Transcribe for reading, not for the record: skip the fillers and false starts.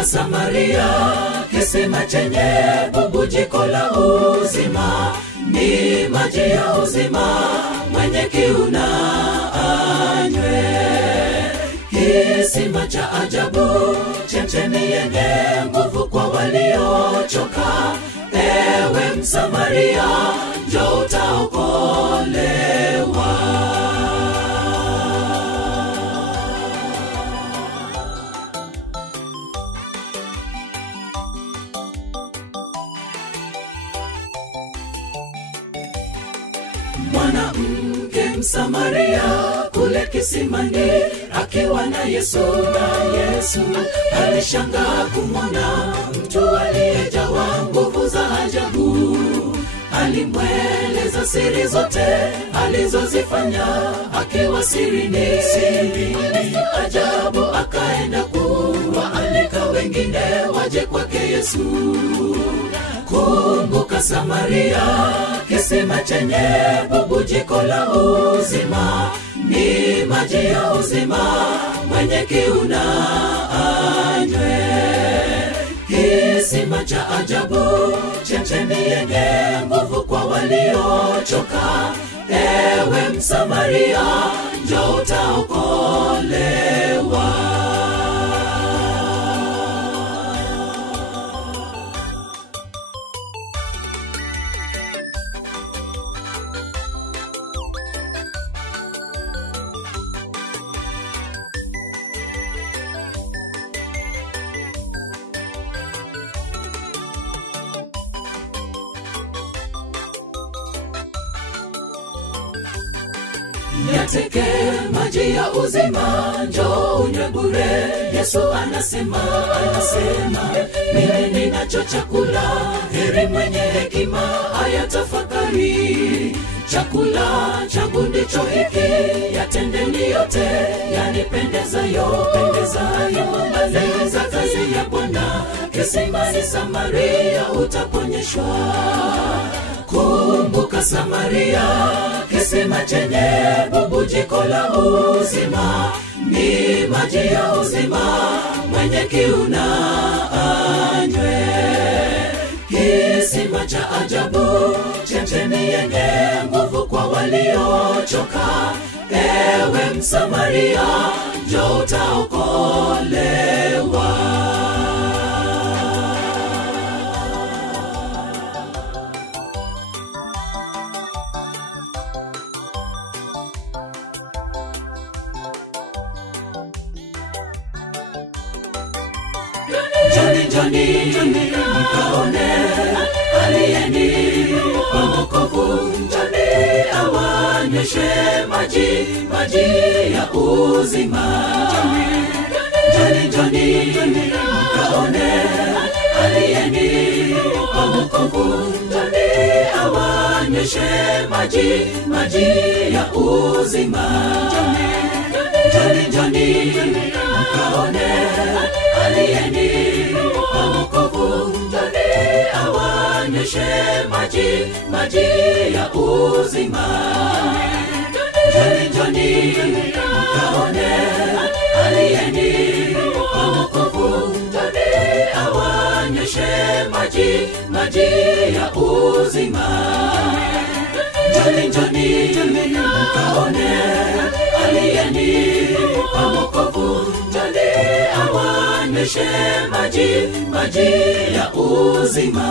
Kumbuka Samaria, kisima chenye bubujiko la uzima, ni maji ya uzima, mwenye kiu na anywe. Kisima cha ajabu, chemchemi yenye nguvu kwa waliochoka. Ewe Msamaria, njoo utaokolewa. Mwanamke Msamaria kule kisimani, akiwa na Yesu alishangaa kumwona mtu aliyejawa nguvu za ajabu. Alimweleza siri zote alizozifanya, akiwa sirini ajabu. Akaenda kuwaalika wengine waje kwake Yesu. Kumbuka Samaria, kisima chenye bubujiko la uzima, ni maji ya uzima, mwenye kiu na anywe. Kisima cha ajabu, chemchemi yenye nguvu kwa waliochoka. Ewe Msamaria, njoo utaokolewa. Yateke maji ya uzima, njoo unywe bure. Yesu anasema, mimi ninacho chakula, heri mwenye hekima ayatafakari. Chakula changu ndicho hiki, yatendeni yote yanipendezayo. Maliza kazi ya Bwana, kisimani Samaria utaponyeshwa. Kumbuka Samaria, kisima chenye bubujiko la uzima, ni maji ya uzima, mwenye kiu na anywe. Kisima cha ajabu, chemchemi yenye nguvu kwa waliochoka. Ewe Msamaria, njoo utaokolewa. Joni, mkaone aliyeni kwa wokovu. Joni awanyeshe maji ya uzima. Joni, mkaone aliyeni kwa wokovu. Joni awanyeshe maji ya uzima. Joni, mkaone aliyeni kwa wokovu. Joni awanyeshe maji ya uzima. Joni, mkaone aliyeni kwa wokovu. Joni awanyeshe maji ya uzima. Joni, mkaone aliyeni kwa wokovu. Joni awanyeshe maji ya uzima.